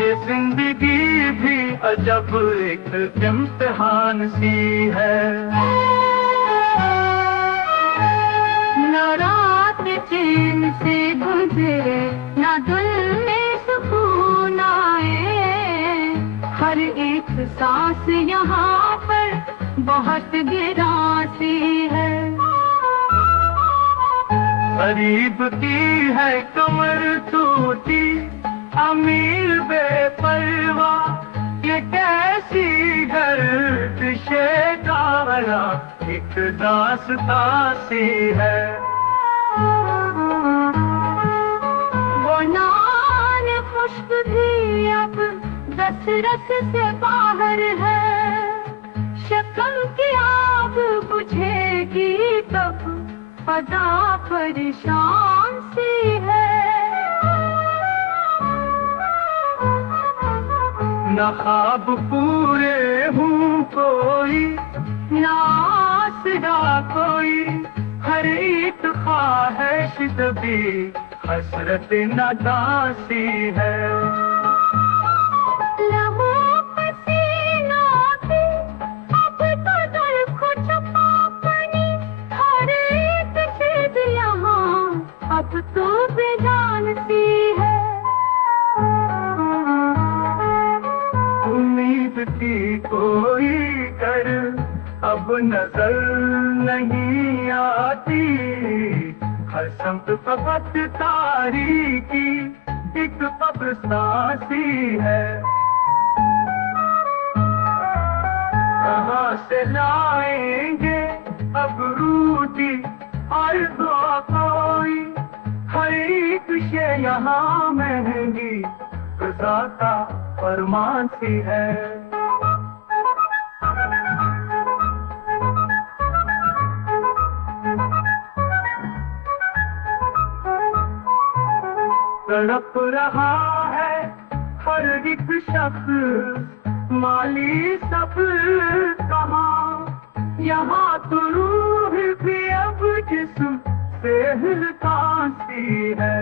ये जिंदगी भी अजब एक इम्तिहान सी है। न रात चैन से गुजरे, न दिल में सुकून आए। हर एक सांस यहाँ पर बहुत गिराती है। गरीब की है कमर टूटी, अमीर बेपरवाह, ये कैसी गर्दिशे दारा एक दास्तां सी है। वो नान खुश्क भी अब दस्तरस से बाहर है। शक्ल की आग बुझेगी तब फदा परेशान सी है। न ख्वाब पूरे हूँ कोई, न आसरा कोई, हर एक ख्वाहिश दबी हसरत नादासी है। लहू पसीनों की अब तो दिल को छुपा पनी। हर एक चीज यहाँ अब तो बेजान सी है। उम्मीद की कोई कर अब नजर नहीं आती, हर समत फकत तारीकी एक कब्रिस्तान सी है। कहाँ से लाएंगे अब रोटी और दुआ कोई, हर एक शे यहाँ महंगी ग़िज़ा का फरमान सी है। तड़प रहा है हर एक शख्स, माली सब कहाँ, यहाँ तो रूह भी अब जिस्म से हिलता सी है।